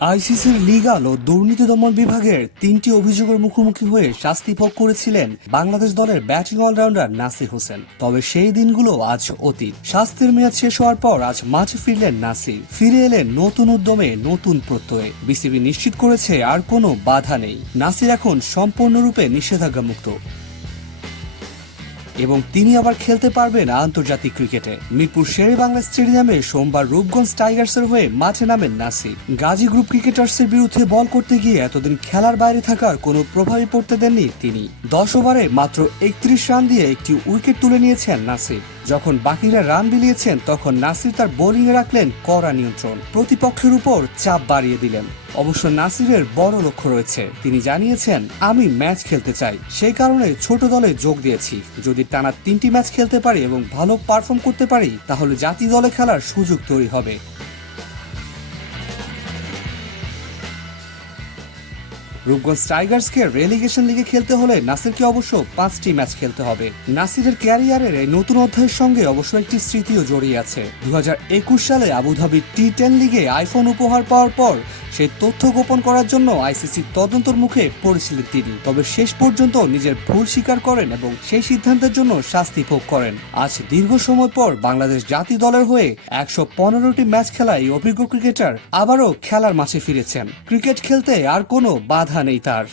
আইসিসির লিগাল ও দুর্নীতি দমন বিভাগের ৩টি অভিযোগের মুখোমুখি হয়ে শাস্তি ভোগ করেছিলেন বাংলাদেশ দলের ব্যাটিং অলরাউন্ডার নাসির হোসেন। তবে সেই দিনগুলো আজ অতীত। শাস্তির মেয়াদ শেষ হওয়ার পর আজ মাঠে ফিরলেন নাসির। ফিরে এলেন নতুন উদ্যমে, নতুন প্রত্যয়ে। বিসিবি নিশ্চিত করেছে আর কোনো বাধা নেই। নাসির এখন সম্পূর্ণরূপে নিষেধাজ্ঞামুক্ত এবং তিনি আবার খেলতে পারবেন আন্তর্জাতিক ক্রিকেটে। মিরপুর শেরেবাংলা স্টেডিয়ামে সোমবার রূপগঞ্জ টাইগার্সের হয়ে মাঠে নামেন নাসির। গাজী গ্রুপ ক্রিকেটার্সের বিরুদ্ধে বল করতে গিয়ে এতদিন খেলার বাইরে থাকার কোনো প্রভাবই পড়তে দেননি তিনি। 10 ওভারে মাত্র 31 রান দিয়ে একটি উইকেট তুলে নিয়েছেন নাসির। যখন বাকিরা রান বিলিয়েছেন তখন নাসির তার বোলিংয়ে রাখলেন কড়া নিয়ন্ত্রণ, প্রতিপক্ষের উপর চাপ বাড়িয়ে দিলেন। অবশ্য নাসিরের বড় লক্ষ্য রয়েছে। তিনি জানিয়েছেন, আমি ম্যাচ খেলতে চাই, সেই কারণে ছোট দলে যোগ দিয়েছি। যদি টানা 3টি ম্যাচ খেলতে পারি এবং ভালো পারফর্ম করতে পারি তাহলে জাতীয় দলে খেলার সুযোগ তৈরি হবে। রূপগঞ্জ টাইগার্সকে রেলিগেশন লিগে খেলতে হলে নাসিরকে অবশ্য 5টি ম্যাচ খেলতে হবে। নাসিরের ক্যারিয়ারের এই নতুন অধ্যায়ের সঙ্গে অবশ্য একটি স্মৃতিও জড়িয়ে আছে। 2021 সালে আবুধাবি টি10 লিগে আইফোন উপহার পাওয়ার পর সেই তথ্য গোপন করার জন্য আইসিসি তদন্তের মুখে পড়েছিলেন তিনি। তবে শেষ পর্যন্ত নিজের ভুল স্বীকার করেন এবং সেই সিদ্ধান্তের জন্য শাস্তি ভোগ করেন। আজ দীর্ঘ সময় পর বাংলাদেশ জাতীয় দলের হয়ে 115টি ম্যাচ খেলায় এই অভিজ্ঞ ক্রিকেটার আবারও খেলার মাঠে ফিরেছেন। ক্রিকেট খেলতে আর কোনো বাধা নেই তার।